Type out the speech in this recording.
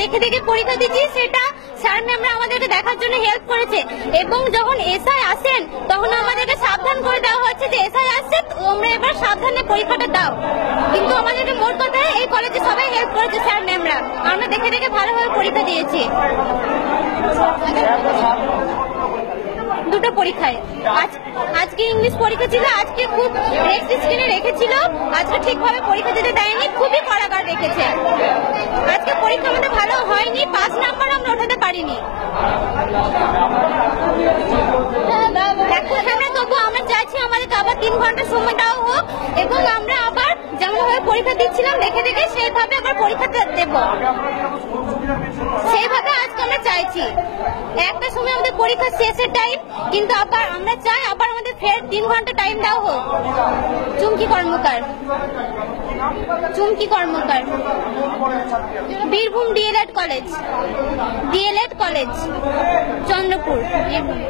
দেখে দেখে পরীক্ষা দিচ্ছি, সেটা স্যার ম্যামরা আমাদেরকে দেখার জন্য হেল্প করেছে। এবং যখন এসআই আসেন তখন আমাদেরকে সাবধান করে দেওয়া হচ্ছে যে এসআই আসছে, তোমরা এবার সাবধানে পরীক্ষাটা দাও। কিন্তু আমাদেরকে মোট কথা এই কলেজে সবাই হেল্প করেছে, স্যার ম্যামরা। আমরা দেখে দেখে ভালোভাবে পরীক্ষা দিয়েছি। দুটো পরীক্ষায় আজকে ইংলিশ পরীক্ষা ছিল, আজকে খুব রেস্ট স্ক্রিনে রেখেছিল, আজকে ঠিকভাবে পরীক্ষা দিতে দেয়নি, খুবই কারাগার রেখেছে। আজকে পরীক্ষা আমাদের ভালো হয়নি, 5 নাম্বার আমরা ওঠাতে পারিনি। তবু আমরা চাইছি আমাদেরকে আবার 3 ঘন্টা সময় দেওয়া হোক এবং আমরা আবার যেমনভাবে পরীক্ষা দিচ্ছিলাম দেখে দেখে সেইভাবে আবার পরীক্ষাটা দেব, সেইভাবে আজকে আমরা চাইছি। একটা সময় আমাদের পরীক্ষা শেষের টাইম, কিন্তু আবার আমরা চাই আবার আমাদের ফের 3 ঘন্টা টাইম দেওয়া হোক। চুমকি কর্মকার, বীরভূম ডিএলএড কলেজ, চন্দ্রপুর, বীরভূম।